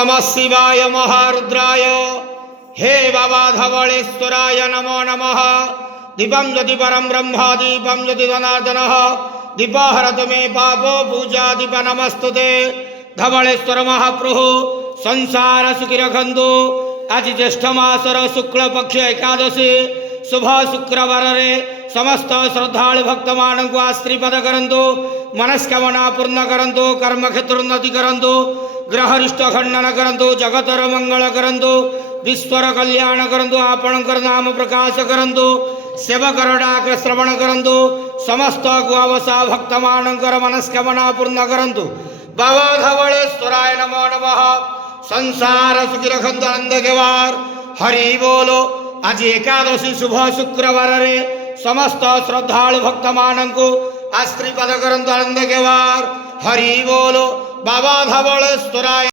नमः शिवाय महारुद्राय। हे बाबा धवलेश्वराय नमो नमः। दीपं ज्योति परं ब्रह्म दीपं ज्योति जनार्दनः दीपहरतु मे पापो पूजा दीप नमस्तुते। धवलेश्वर महाप्रभु संसार सुखी रखंतु। आज ज्येष्ठ मासर शुक्ल पक्ष एकादशी शुभ शुक्रवार रे समस्त श्रद्धालु भक्त मान को आशीर्वाद करंतु। मनस्कामना पूर्ण करंतु। कर्म क्षेत्र उन्नति करंतु। ग्रहरिष्ट खंडन करंतु। जगतर मंगल करंतु। विश्वर कल्याण करंतु। आपणकर नाम प्रकाश करंतु। सेवकर डाक श्रवण करंतु। समस्त गुआवसा भक्त मानकर मनस्कामना पूर्ण करंतु। बाबा धवलेश्वराय नमो नमः। संसार सुखी रखंतु आनंद केवार। हरि बोलो। आज एकादशी शुभ शुक्रवार रे समस्त श्रद्धालु भक्त मानंको आशीर्वाद करंतु आनंद केवार। हरि बोलो। बाबा धवलेश्वराय।